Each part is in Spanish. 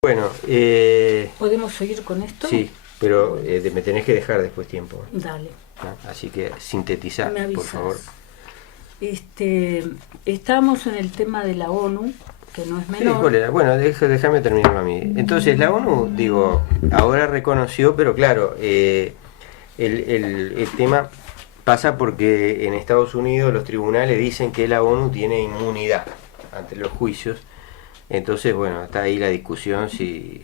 Bueno, ¿Podemos seguir con esto? sí, pero me tenés que dejar después tiempo. Dale. ¿No? Así que sintetizá, Me por avisas. favor. Estamos en el tema de la ONU, que no es Sí, menor. cólera. Bueno, déjame terminarlo a mí. Entonces, la ONU, digo, ahora reconoció, pero claro, el tema pasa porque en Estados Unidos los tribunales dicen que la ONU tiene inmunidad ante los juicios. Entonces, bueno, está ahí la discusión si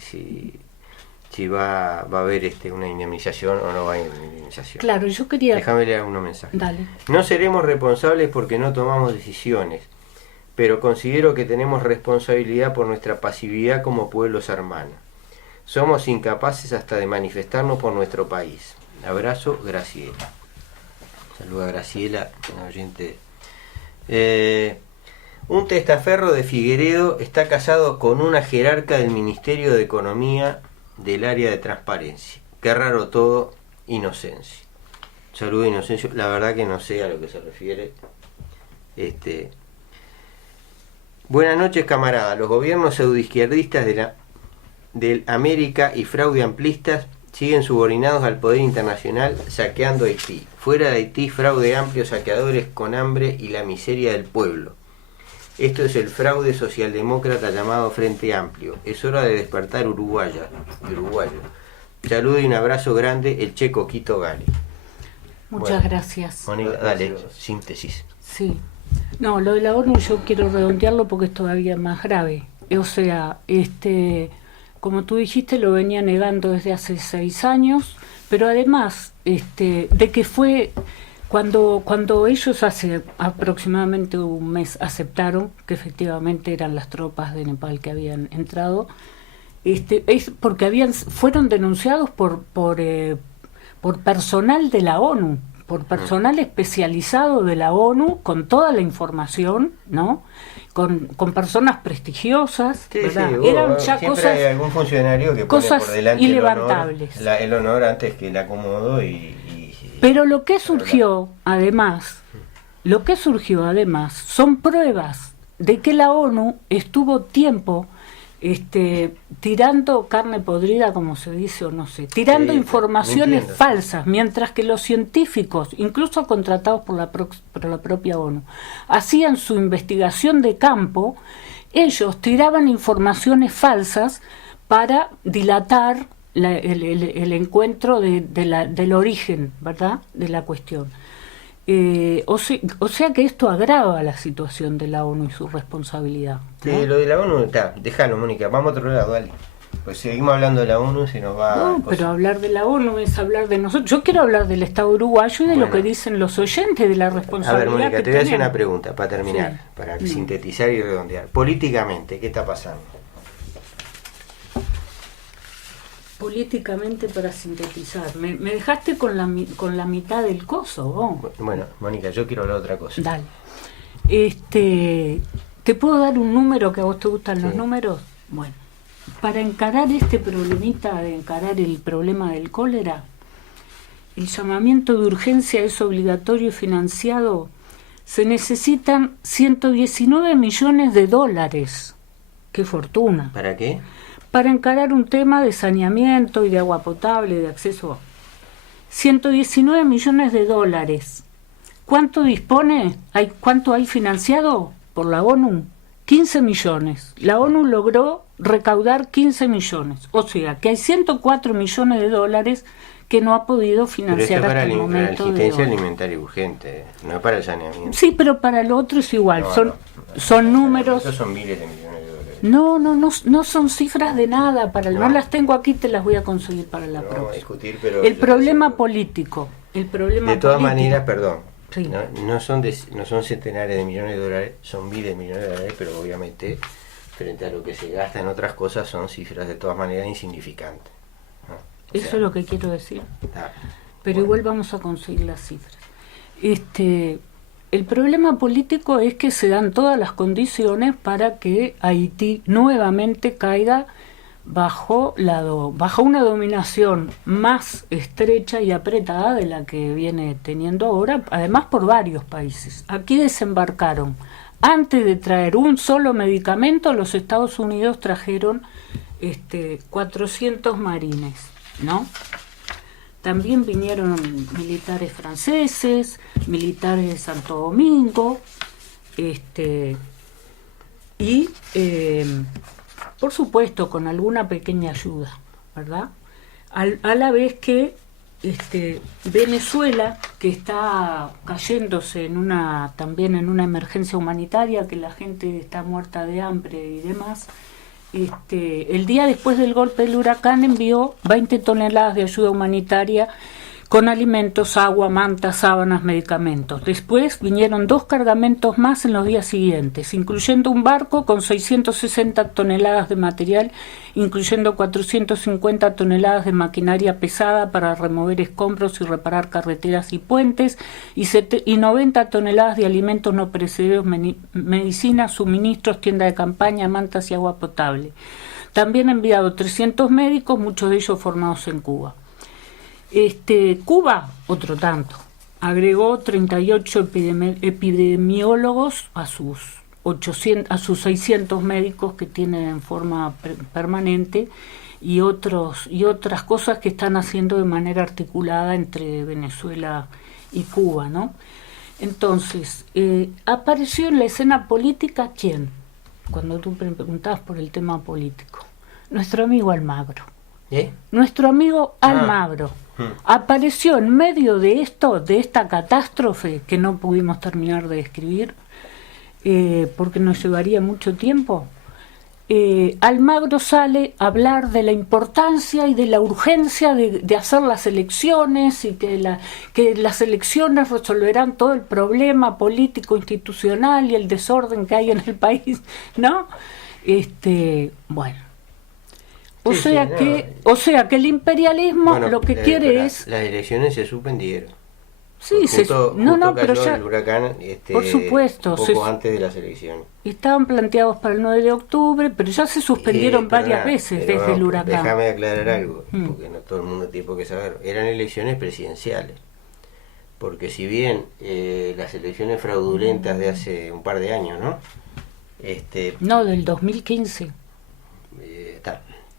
va a haber una indemnización o no va a haber indemnización. Claro, yo quería... Déjame leer unos mensajes. Dale. No seremos responsables porque no tomamos decisiones, pero considero que tenemos responsabilidad por nuestra pasividad como pueblos hermanos. Somos incapaces hasta de manifestarnos por nuestro país. Abrazo, Graciela. Saluda a Graciela, una oyente. Un testaferro de Figueredo está casado con una jerarca del Ministerio de Economía del área de transparencia. Qué raro todo, Inocencia. Saludo, Inocencio. La verdad que no sé a lo que se refiere. Buenas noches, camarada. Los gobiernos pseudoizquierdistas del América y fraude amplistas siguen subordinados al poder internacional saqueando Haití. Fuera de Haití, fraude amplio, saqueadores con hambre y la miseria del pueblo. Esto es el fraude socialdemócrata llamado Frente Amplio. Es hora de despertar uruguayo. Saludo y un abrazo grande, el Che Coquito Gali. Muchas gracias. Mónica, dale, síntesis. Sí. No, lo de la ONU yo quiero redondearlo porque es todavía más grave. O sea, como tú dijiste, lo venía negando desde hace 6 años, pero además de que fue... Cuando ellos hace aproximadamente un mes aceptaron que efectivamente eran las tropas de Nepal que habían entrado, es porque fueron denunciados por personal de la ONU, por personal especializado de la ONU, con toda la información, ¿no? Con personas prestigiosas, Sí, ¿verdad? sí, Eran ya siempre cosas, hay algún funcionario que pone cosas por delante ilevantables. el honor antes que el acomodo Pero lo que surgió, además, son pruebas de que la ONU estuvo tiempo tirando carne podrida, como se dice o no sé, tirando informaciones falsas, mientras que los científicos, incluso contratados por la propia ONU, hacían su investigación de campo. Ellos tiraban informaciones falsas para dilatar el encuentro del origen, ¿verdad?, de la cuestión. O sea que esto agrava la situación de la ONU y su responsabilidad, ¿no? Sí, lo de la ONU, déjalo, Mónica, vamos a otro lado, dale. Pues seguimos hablando de la ONU, se nos va... No, pero hablar de la ONU es hablar de nosotros. Yo quiero hablar del Estado uruguayo y de lo que dicen los oyentes, de la responsabilidad. A ver, Mónica, que te voy a hacer tenemos. una pregunta para terminar, Sí. para sintetizar y redondear. Políticamente, ¿qué está pasando? Políticamente, para sintetizar, me dejaste con la mitad del coso, vos. Bueno, Mónica, yo quiero hablar de otra cosa. Dale. ¿Te puedo dar un número, que a vos te gustan los números? Bueno, para encarar este problemita, de encarar el problema del cólera, el llamamiento de urgencia es obligatorio y financiado. Se necesitan 119 millones de dólares. ¡Qué fortuna! ¿Para qué? Para encarar un tema de saneamiento y de agua potable, de acceso. 119 millones de dólares. ¿Cuánto dispone? ¿Cuánto hay financiado por la ONU? 15 millones. La ONU logró recaudar 15 millones. O sea, que hay 104 millones de dólares que no ha podido financiar pero esto hasta el momento. para la asistencia alimentaria urgente, no es para el saneamiento. Sí, pero para lo otro es igual. Son números. Esos son miles de millones de dólares. No son cifras de nada. No las tengo aquí, te las voy a conseguir para la próxima. Discutir, pero El problema político. De todas maneras, perdón. Sí. No son centenares de millones de dólares, son miles de millones de dólares, pero obviamente frente a lo que se gasta en otras cosas son cifras de todas maneras insignificantes, ¿no? Eso es lo que quiero decir. Pero bueno. Igual vamos a conseguir las cifras. El problema político es que se dan todas las condiciones para que Haití nuevamente caiga bajo una dominación más estrecha y apretada de la que viene teniendo ahora, además por varios países. Aquí desembarcaron Antes de traer un solo medicamento, los Estados Unidos trajeron 400 marines, ¿no? También vinieron militares franceses, militares de Santo Domingo, y por supuesto con alguna pequeña ayuda, ¿verdad? A la vez que Venezuela, que está cayéndose también en una emergencia humanitaria, que la gente está muerta de hambre y demás, el día después del golpe del huracán envió 20 toneladas de ayuda humanitaria con alimentos, agua, mantas, sábanas, medicamentos. Después vinieron 2 cargamentos más en los días siguientes, incluyendo un barco con 660 toneladas de material, incluyendo 450 toneladas de maquinaria pesada para remover escombros y reparar carreteras y puentes, y 90 toneladas de alimentos no perecederos, medicinas, suministros, tienda de campaña, mantas y agua potable. También ha enviado 300 médicos, muchos de ellos formados en Cuba. Cuba, otro tanto, agregó 38 epidemiólogos a sus 600 médicos que tienen en forma permanente y otras cosas que están haciendo de manera articulada entre Venezuela y Cuba, ¿no? Entonces, apareció en la escena política ¿quién? Cuando tú me preguntabas por el tema político, nuestro amigo Almagro. Nuestro amigo Almagro apareció en medio de esta catástrofe que no pudimos terminar de describir porque nos llevaría mucho tiempo. Almagro sale a hablar de la importancia y de la urgencia de hacer las elecciones y que las elecciones resolverán todo el problema político, institucional y el desorden que hay en el país, ¿no? Bueno. O sea que el imperialismo lo que quiere es... Las elecciones se suspendieron. Sí, justo pero ya... el huracán por supuesto, un poco antes de las elecciones. Estaban planteados para el 9 de octubre, pero ya se suspendieron varias veces desde el huracán. Déjame aclarar algo, porque no todo el mundo tiene por qué saber. Eran elecciones presidenciales. Porque si bien las elecciones fraudulentas de hace un par de años, ¿no? No, del 2015.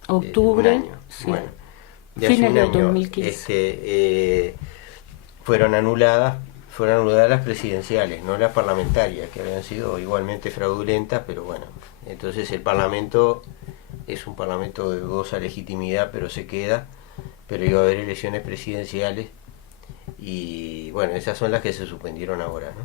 Octubre, un año. sí. Bueno, fines del 2015. Fueron anuladas las presidenciales, no las parlamentarias, que habían sido igualmente fraudulentas, pero bueno, entonces el Parlamento es un Parlamento de dudosa legitimidad, pero se queda, pero iba a haber elecciones presidenciales y bueno, esas son las que se suspendieron ahora, ¿no?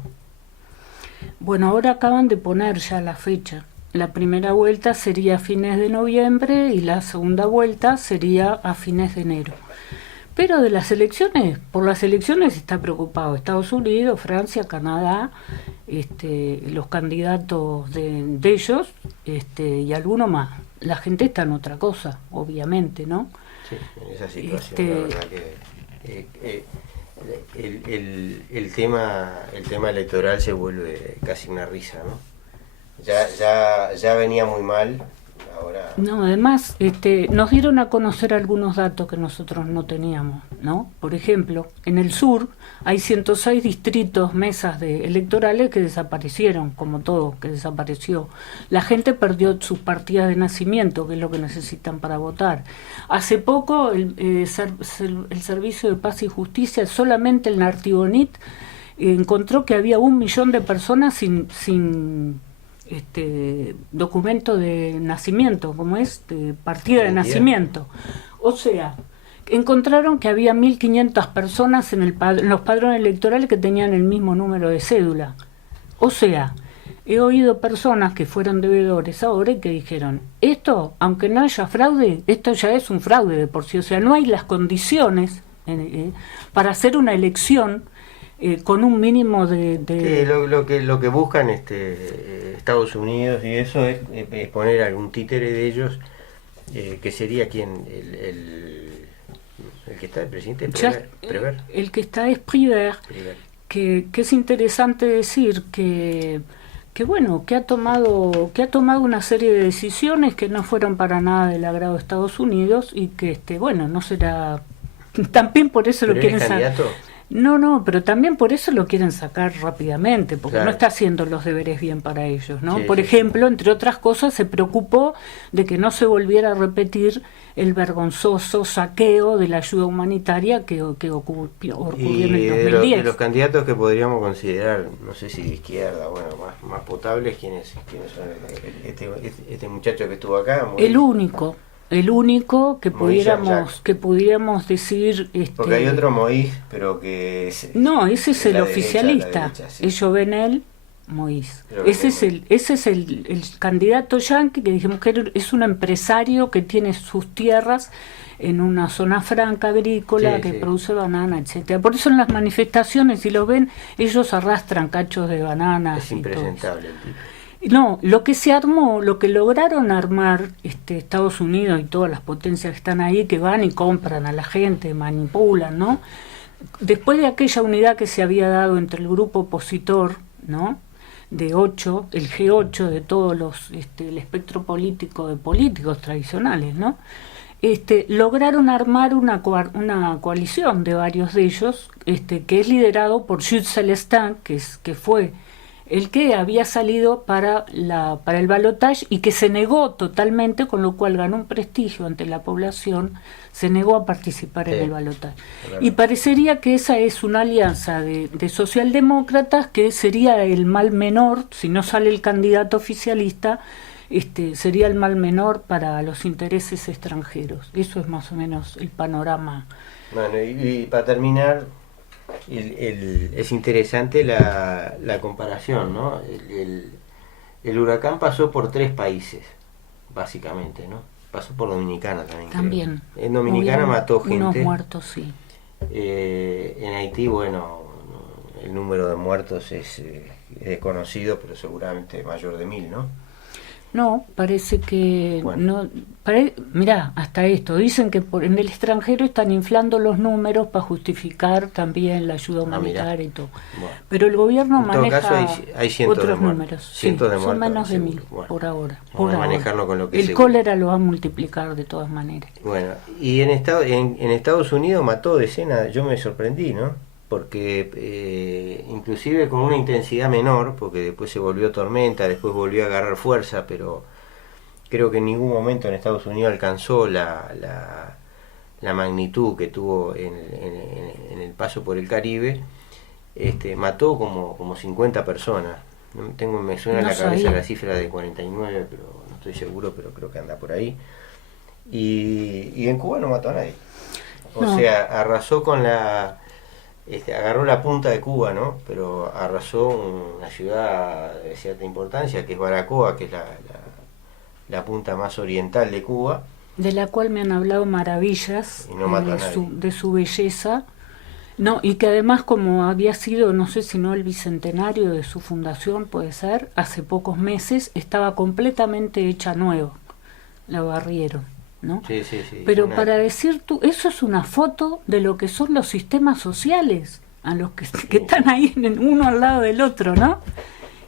Bueno, ahora acaban de poner ya la fecha. La primera vuelta sería a fines de noviembre y la segunda vuelta sería a fines de enero. Pero por las elecciones está preocupado Estados Unidos, Francia, Canadá, los candidatos de ellos, y alguno más. La gente está en otra cosa, obviamente, ¿no? Sí, en esa situación, la verdad que el tema electoral se vuelve casi una risa, ¿no? Ya venía muy mal, ahora... No, además, nos dieron a conocer algunos datos que nosotros no teníamos, ¿no? Por ejemplo, en el sur hay 106 distritos, mesas electorales que desaparecieron, como todo, que desapareció. La gente perdió sus partidas de nacimiento, que es lo que necesitan para votar. Hace poco, el Servicio de Paz y Justicia, solamente el Nartibonit, encontró que había 1 millón de personas sin documento de nacimiento, como es partida de nacimiento. O sea, encontraron que había 1.500 personas en los padrones electorales que tenían el mismo número de cédula. O sea, he oído personas que fueron deudores ahora y que dijeron, esto, aunque no haya fraude, esto ya es un fraude de por sí. O sea, no hay las condiciones para hacer una elección con un mínimo de... Sí, lo que buscan Estados Unidos y eso es poner algún títere de ellos, que sería quien el que está, el presidente Prévert. El que está es Prévert, que es interesante decir que bueno, que ha tomado una serie de decisiones que no fueron para nada del agrado de Estados Unidos y que bueno, no será también por eso ¿Pero lo quieren candidato? No, pero también por eso lo quieren sacar rápidamente, porque Claro. no está haciendo los deberes bien para ellos, ¿no? Sí, Por sí, ejemplo, entre otras cosas, se preocupó de que no se volviera a repetir el vergonzoso saqueo de la ayuda humanitaria que ocurrió en Y el de 2010. los candidatos que podríamos considerar, no sé si de izquierda, bueno, más potables, ¿quiénes son? Este muchacho que estuvo acá, El único Moïse Jean-Jacques. que pudiéramos decir, Porque hay otro Moïse, pero que no, ese es de el la derecha, oficialista, la derecha, sí. es Jovenel Moïse. Jovenel Ese es el candidato yanqui que dijimos que es un empresario que tiene sus tierras en una zona franca agrícola Sí, que sí. produce banana, etcétera. Por eso en las manifestaciones, si lo ven, ellos arrastran cachos de bananas. Es y todo eso. impresentable el tipo. No, lo que se armó, lo que lograron armar Estados Unidos y todas las potencias que están ahí, que van y compran a la gente, manipulan, ¿no? Después de aquella unidad que se había dado entre el grupo opositor, ¿no? De 8, el G8 de todos los, el espectro político de políticos tradicionales, ¿no? Lograron armar una coalición de varios de ellos, que es liderado por Jules Celestin, que fue el que había salido para el balotaje y que se negó totalmente, con lo cual ganó un prestigio ante la población, se negó a participar en el balotaje. Claro. Y parecería que esa es una alianza de socialdemócratas que sería el mal menor, si no sale el candidato oficialista, sería el mal menor para los intereses extranjeros. Eso es más o menos el panorama. Bueno, y para terminar, es interesante la comparación, ¿no? El huracán pasó por 3 países, básicamente, ¿no? Pasó por Dominicana también. Creo. En Dominicana mató gente. Unos muertos, sí. En Haití, bueno, el número de muertos es desconocido, pero seguramente mayor de 1000, ¿no? No, parece que bueno. Mirá, hasta esto, dicen que en el extranjero están inflando los números para justificar también la ayuda humanitaria y todo. Bueno. Pero el gobierno maneja hay otros números. Cientos de muertos, son menos de 1000 por ahora. Por manejarlo con lo que el cólera lo va a multiplicar de todas maneras. Bueno, y en Estados Unidos mató decenas, yo me sorprendí, ¿no? Porque inclusive con una intensidad menor, porque después se volvió tormenta, después volvió a agarrar fuerza, pero creo que en ningún momento en Estados Unidos alcanzó la magnitud que tuvo en el paso por el Caribe. Mató como 50 personas. Me suena en la cabeza la cifra de 49, pero no estoy seguro, pero creo que anda por ahí. Y en Cuba no mató a nadie. O sea, arrasó con agarró la punta de Cuba, ¿no? Pero arrasó una ciudad de cierta importancia, que es Baracoa, que es la punta más oriental de Cuba. De la cual me han hablado maravillas, de su belleza. No, y que además, como había sido, no sé si no el bicentenario de su fundación, puede ser, hace pocos meses, estaba completamente hecha nueva. La barrieron, ¿no? Sí. Pero para decir tú, eso es una foto de lo que son los sistemas sociales, a los que están ahí uno al lado del otro, ¿no?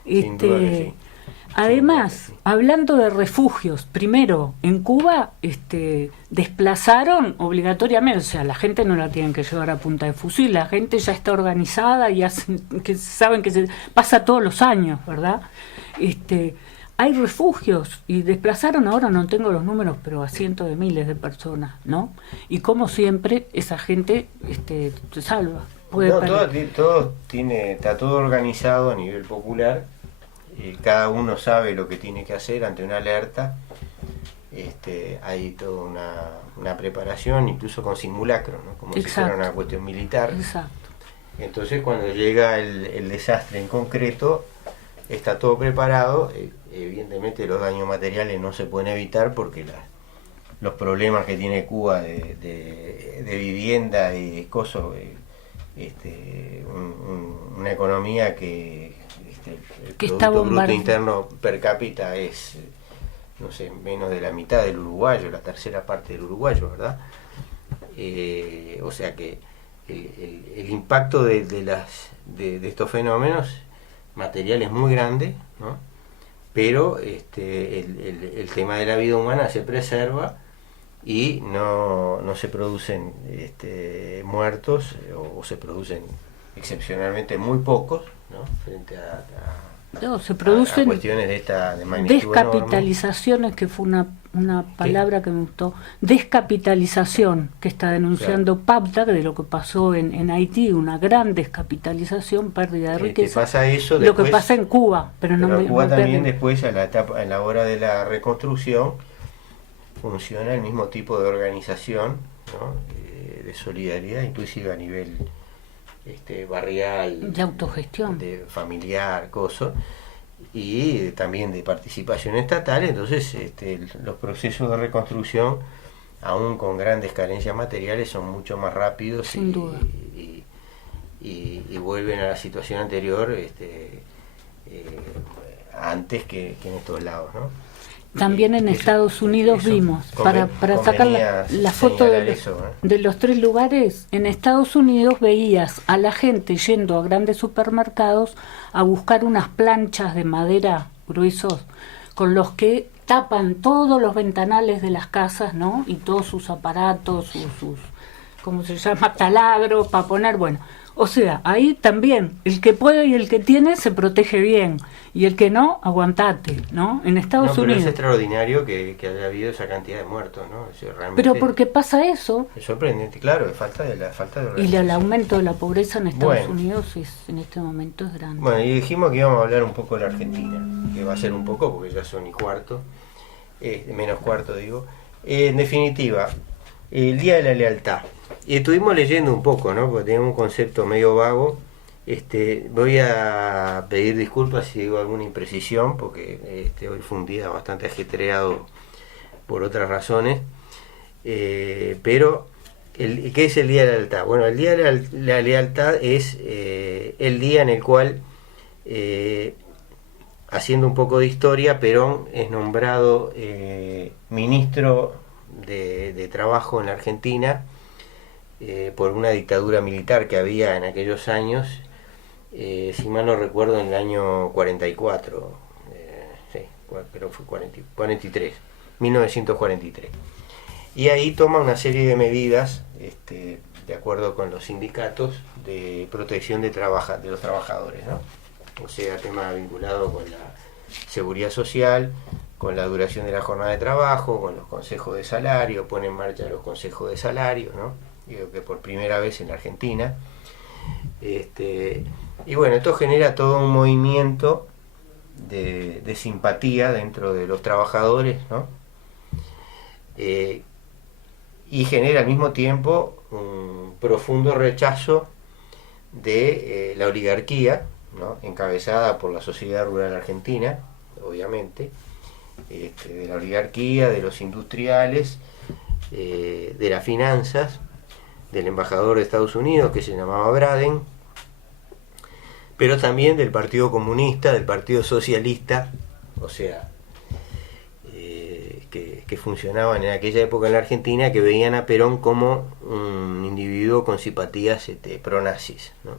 Sin duda que sí. Además, hablando de refugios, primero, en Cuba desplazaron obligatoriamente, o sea, la gente no la tienen que llevar a punta de fusil, la gente ya está organizada y saben que se pasa todos los años, ¿verdad? Hay refugios y desplazaron, ahora no tengo los números, pero a cientos de miles de personas, ¿no? Y como siempre, esa gente se salva. Está todo organizado a nivel popular. Cada uno sabe lo que tiene que hacer ante una alerta. Hay toda una preparación, incluso con simulacro, ¿no? Como si fuera una cuestión militar. Exacto. Entonces, cuando llega el desastre en concreto, está todo preparado. Evidentemente los daños materiales no se pueden evitar porque los problemas que tiene Cuba de vivienda y cosas, una economía que el Producto Bruto Interno per cápita es, no sé, menos de la mitad del uruguayo, la tercera parte del uruguayo, ¿verdad? O sea que el impacto de estos fenómenos materiales es muy grande, ¿no? Pero el tema de la vida humana se preserva y no se producen muertos, o se producen excepcionalmente muy pocos, ¿no? Frente a no, se producen cuestiones de esta de magnitud descapitalizaciones, enorme. Que fue una palabra que me gustó, descapitalización, que está denunciando PAPTA, de lo que pasó en Haití, una gran descapitalización, pérdida de riqueza. Pasa eso después, lo que pasa en Cuba, pero no en Cuba también después, en la hora de la reconstrucción, funciona el mismo tipo de organización, ¿no? De solidaridad, inclusive a nivel barrial, de autogestión, de familiar, coso, y también de participación estatal. Entonces los procesos de reconstrucción, aún con grandes carencias materiales, son mucho más rápidos. Sin duda. Y vuelven a la situación anterior antes que en estos lados, ¿no? También en Estados Unidos vimos, para sacar la foto de los 3 lugares, en Estados Unidos veías a la gente yendo a grandes supermercados a buscar unas planchas de madera gruesos con los que tapan todos los ventanales de las casas, ¿no? Y todos sus aparatos, sus ¿cómo se llama? Taladros para poner, bueno. O sea, ahí también, el que puede y el que tiene se protege bien, y el que no, aguantate, ¿no? En Estados Unidos. Es extraordinario que haya habido esa cantidad de muertos, ¿no? Pero porque pasa eso. Es sorprendente, claro, falta de organización. Y el aumento de la pobreza en Estados Unidos en este momento es grande. Bueno, y dijimos que íbamos a hablar un poco de la Argentina, que va a ser un poco, porque ya son y cuarto, menos cuarto digo. En definitiva, el Día de la Lealtad. Y estuvimos leyendo un poco, ¿no? Porque tenemos un concepto medio vago. Voy a pedir disculpas si digo alguna imprecisión, porque hoy fue un día bastante ajetreado por otras razones. Pero, ¿qué es el Día de la Lealtad? Bueno, el Día de la Lealtad es el día en el cual, haciendo un poco de historia, Perón es nombrado ministro de Trabajo en la Argentina, por una dictadura militar que había en aquellos años, si mal no recuerdo, en el año 44, sí, creo que fue 43, 1943. Y ahí toma una serie de medidas, de acuerdo con los sindicatos, de protección de los trabajadores, ¿no? O sea, temas vinculados con la seguridad social, con la duración de la jornada de trabajo, con los consejos de salario, pone en marcha los consejos de salario, ¿no? Digo que por primera vez en la Argentina. Y bueno, esto genera todo un movimiento de simpatía dentro de los trabajadores, ¿no? Y genera al mismo tiempo un profundo rechazo de la oligarquía, ¿no? Encabezada por la sociedad rural argentina, obviamente, de la oligarquía, de los industriales, de las finanzas, del embajador de Estados Unidos, que se llamaba Braden, pero también del Partido Comunista, del Partido Socialista, o sea, que funcionaban en aquella época en la Argentina, que veían a Perón como un individuo con simpatías pronazis, ¿no?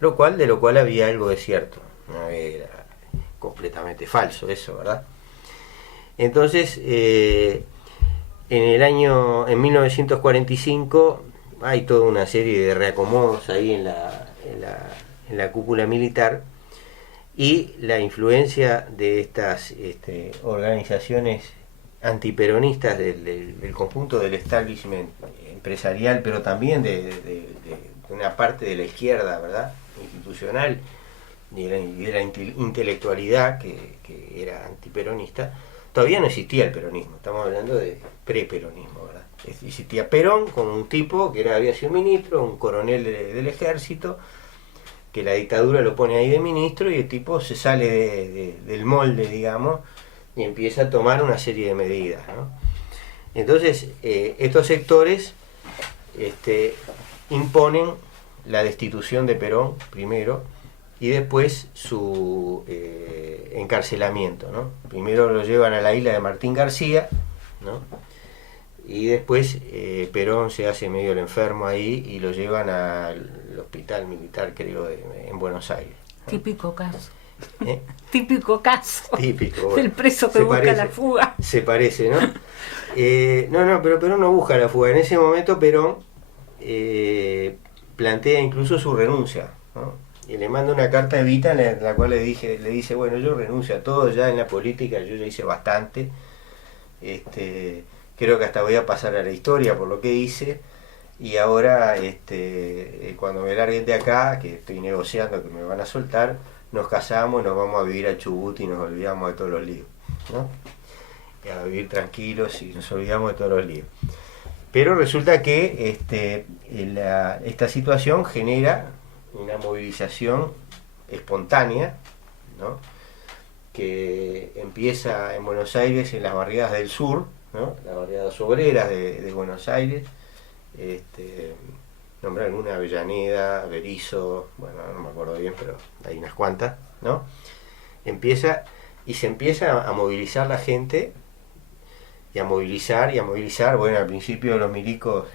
De lo cual había algo de cierto, no era completamente falso eso, ¿verdad? Entonces, en 1945 hay toda una serie de reacomodos ahí en la cúpula militar, y la influencia de estas organizaciones antiperonistas del conjunto del establishment empresarial, pero también de una parte de la izquierda, ¿verdad?, institucional, y de la intelectualidad que era antiperonista. Todavía no existía el peronismo, estamos hablando de preperonismo, ¿verdad? Existía Perón como un tipo que había sido ministro, un coronel del ejército, que la dictadura lo pone ahí de ministro, y el tipo se sale del molde, digamos, y empieza a tomar una serie de medidas, ¿no? Entonces, estos sectores imponen la destitución de Perón primero, y después su encarcelamiento, ¿no? Primero lo llevan a la isla de Martín García, ¿no? Y después Perón se hace medio el enfermo ahí y lo llevan al hospital militar, creo, en Buenos Aires, ¿no? Típico caso. Típico caso. Típico, bueno, del preso que busca la fuga. Se parece, ¿no? Pero Perón no busca la fuga. En ese momento Perón plantea incluso su renuncia, ¿no? Y le manda una carta a Evita en la cual le dice, bueno, yo renuncio a todo ya en la política, yo ya hice bastante, creo que hasta voy a pasar a la historia por lo que hice, y ahora cuando me larguen de acá, que estoy negociando que me van a soltar, nos casamos, nos vamos a vivir a Chubut y nos olvidamos de todos los líos, ¿no? Y a vivir tranquilos y nos olvidamos de todos los líos. Pero resulta que esta situación genera una movilización espontánea, ¿no? Que empieza en Buenos Aires, en las barriadas del sur, ¿no? Las barriadas obreras de Buenos Aires, nombrar alguna, Avellaneda, Berisso, bueno, no me acuerdo bien, pero hay unas cuantas, ¿no? Se empieza a movilizar la gente, y a movilizar, bueno, al principio los milicos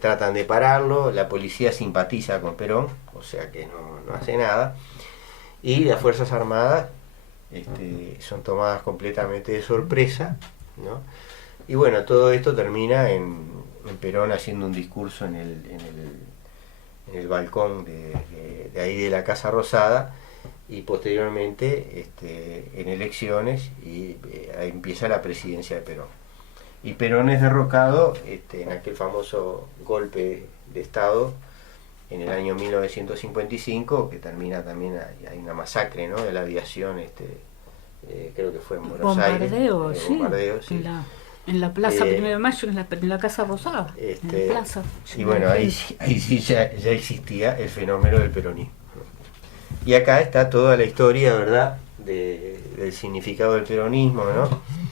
tratan de pararlo, la policía simpatiza con Perón, o sea que no hace nada, y las Fuerzas Armadas son tomadas completamente de sorpresa, ¿no? Y bueno, todo esto termina en Perón haciendo un discurso en el balcón de ahí de la Casa Rosada, y posteriormente en elecciones, y ahí empieza la presidencia de Perón. Y Perón es derrocado en aquel famoso golpe de Estado en el año 1955, que termina también, hay una masacre, ¿no?, de la aviación, creo que fue en Buenos Aires. Bombardeo, sí. En la Plaza 1 de Mayo, en la Casa Rosada. En la plaza, y bueno, ahí sí ya existía el fenómeno del peronismo. Y acá está toda la historia, ¿verdad?, del significado del peronismo, ¿no?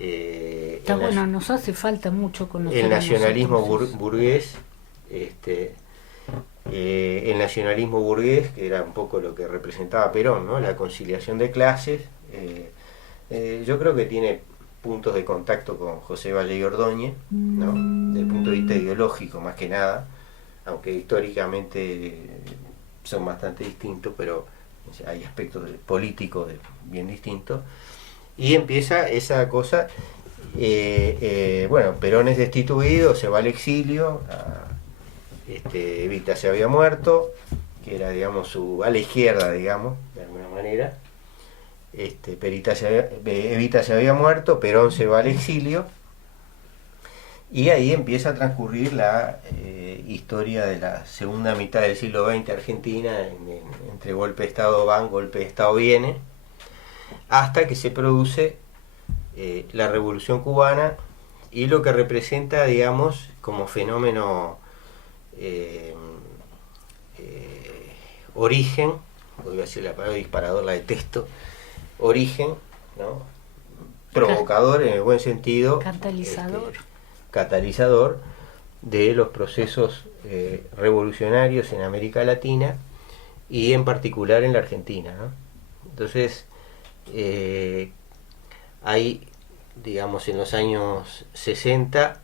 Está bueno, nos hace falta mucho conocer el nacionalismo burgués, el nacionalismo burgués, que era un poco lo que representaba Perón, ¿no? La conciliación de clases. Yo creo que tiene puntos de contacto con José Valle y Ordóñez, ¿no?, desde el punto de vista ideológico más que nada, aunque históricamente son bastante distintos, pero hay aspectos políticos bien distintos. Y empieza esa cosa, bueno, Perón es destituido, se va al exilio, Evita se había muerto, que era, digamos, a la izquierda, digamos, de alguna manera. Evita se había muerto, Perón se va al exilio, y ahí empieza a transcurrir la historia de la segunda mitad del siglo XX Argentina, entre golpe de Estado van, golpe de Estado viene, hasta que se produce la Revolución Cubana, y lo que representa, digamos, como fenómeno origen, voy a decir la palabra disparador, la detesto, origen, ¿no?, provocador en el buen sentido, catalizador de los procesos revolucionarios en América Latina, y en particular en la Argentina, ¿no? Entonces, hay, digamos, en los años 60,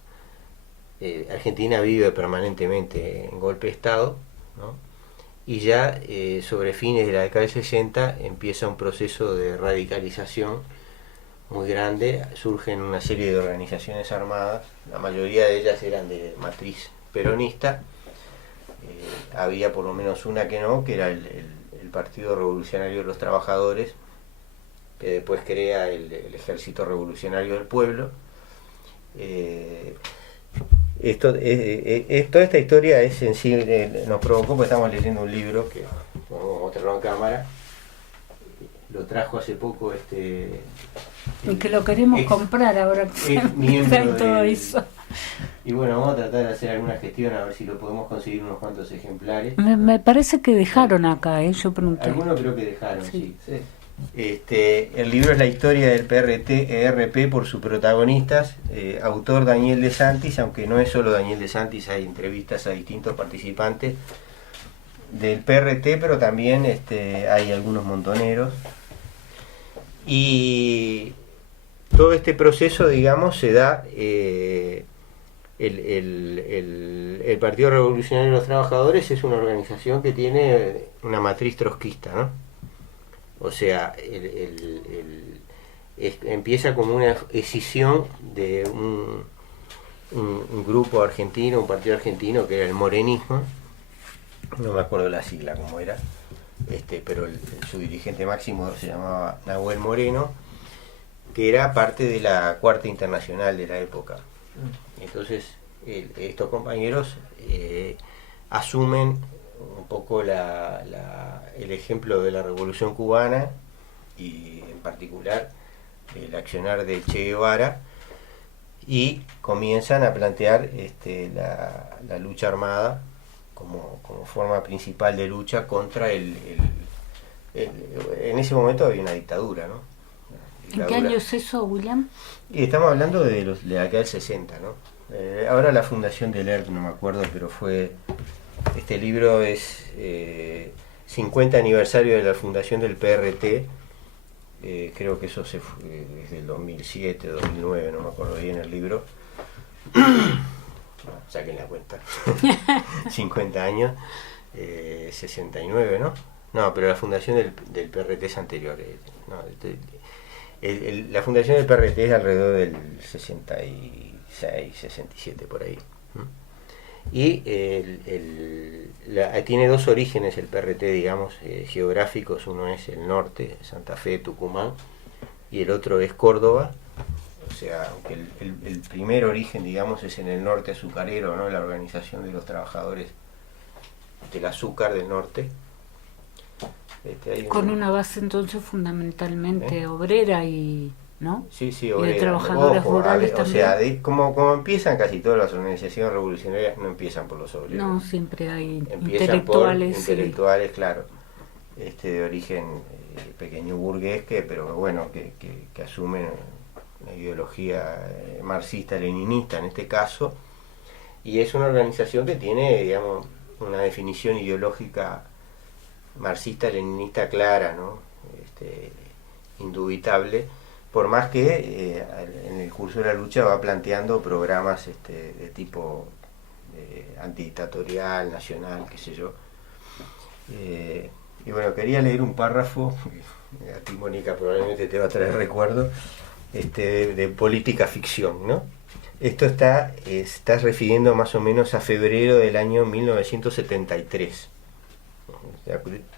Argentina vive permanentemente en golpe de Estado, ¿no? Y ya sobre fines de la década del 60 empieza un proceso de radicalización muy grande. Surgen una serie de organizaciones armadas, la mayoría de ellas eran de matriz peronista. Había por lo menos una que no, que era el Partido Revolucionario de los Trabajadores, que después crea el Ejército Revolucionario del Pueblo. Toda esta historia es en sí, nos provocó porque estamos leyendo un libro que vamos a mostrarlo en cámara, lo trajo hace poco y que lo queremos comprar ahora que miembro todo eso. Y bueno, vamos a tratar de hacer alguna gestión a ver si lo podemos conseguir unos cuantos ejemplares. Me parece que dejaron acá, yo pregunté. Algunos creo que dejaron, sí. El libro es la historia del PRT-ERP por sus protagonistas, autor Daniel De Santis, aunque no es solo Daniel De Santis, hay entrevistas a distintos participantes del PRT, pero también hay algunos montoneros. Y todo este proceso, digamos, se da, el Partido Revolucionario de los Trabajadores es una organización que tiene una matriz trotskista, ¿no? O sea, empieza como una escisión de un grupo argentino, un partido argentino que era el morenismo, no me acuerdo la sigla cómo era, pero su dirigente máximo se llamaba Nahuel Moreno, que era parte de la Cuarta Internacional de la época. Entonces estos compañeros asumen un poco el ejemplo de la Revolución Cubana y en particular el accionar de Che Guevara, y comienzan a plantear la lucha armada como forma principal de lucha contra en ese momento había una dictadura, ¿no? ¿En qué año es eso, William? Y estamos hablando de acá del 60, ¿no? Ahora la fundación del ERC, no me acuerdo, pero este libro es 50 aniversario de la fundación del PRT. Creo que eso desde el 2007, 2009, no me acuerdo bien el libro. Saquen la cuenta. 50 años, 69, ¿no? No, pero la fundación del PRT es anterior. La fundación del PRT es alrededor del 66, 67, por ahí. Y tiene dos orígenes el PRT, digamos, geográficos. Uno es el norte, Santa Fe, Tucumán, y el otro es Córdoba. O sea, aunque el primer origen, digamos, es en el norte azucarero, ¿no? La organización de los trabajadores del azúcar del norte. Con una base entonces fundamentalmente obrera y... ¿no? Sí, obrera. Y de trabajadores rurales también. O sea, como empiezan casi todas las organizaciones revolucionarias, no empiezan por los obreros. No, siempre hay intelectuales. Intelectuales, claro, de origen pequeño burgués, pero bueno, que asumen una ideología marxista-leninista en este caso, y es una organización que tiene, digamos, una definición ideológica marxista-leninista clara, ¿no? Indubitable, por más que en el curso de la lucha va planteando programas de tipo antidictatorial, nacional, qué sé yo. Y bueno, quería leer un párrafo, a ti, Mónica, probablemente te va a traer recuerdo, de política ficción, ¿no? Esto está refiriendo más o menos a febrero del año 1973.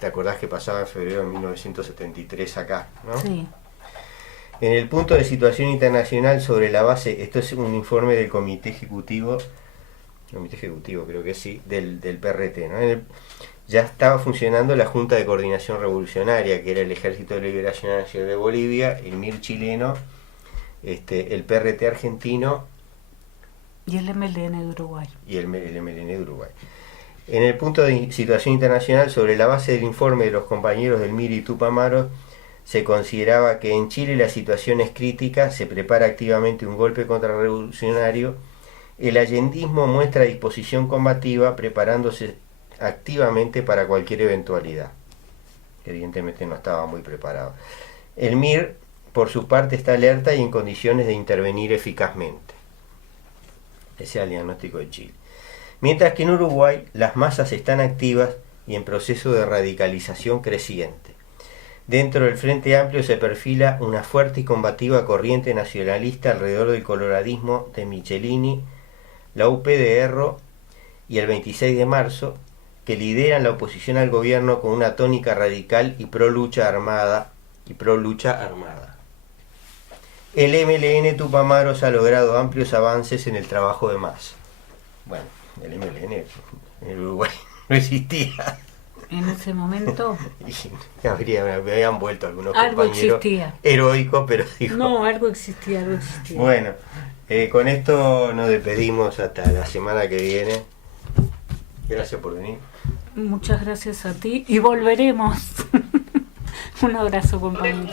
¿Te acordás que pasaba en febrero de 1973 acá, ¿no? Sí. En el punto de situación internacional sobre la base, esto es un informe del comité ejecutivo creo que sí, del PRT, ¿no? Ya estaba funcionando la Junta de Coordinación Revolucionaria, que era el Ejército de Liberación Nacional de Bolivia, el MIR chileno, el PRT argentino y el MLN de Uruguay. El MLN de Uruguay. En el punto de situación internacional, sobre la base del informe de los compañeros del MIR y Tupamaros, se consideraba que en Chile la situación es crítica, se prepara activamente un golpe contrarrevolucionario, el allendismo muestra disposición combativa, preparándose activamente para cualquier eventualidad. Evidentemente no estaba muy preparado. El MIR, por su parte, está alerta y en condiciones de intervenir eficazmente. Ese es el diagnóstico de Chile. Mientras que en Uruguay las masas están activas y en proceso de radicalización creciente. Dentro del Frente Amplio se perfila una fuerte y combativa corriente nacionalista alrededor del coloradismo de Michelini, la UP de Erro y el 26 de marzo, que lideran la oposición al gobierno con una tónica radical y pro lucha armada. El MLN Tupamaros ha logrado amplios avances en el trabajo de masa. Bueno, el MLN en Uruguay no existía. En ese momento me habían vuelto algunos algo compañeros existía. Heroicos, pero digo... No, algo existía. Bueno, con esto nos despedimos hasta la semana que viene. Gracias por venir. Muchas gracias a ti y volveremos. Un abrazo, compañero.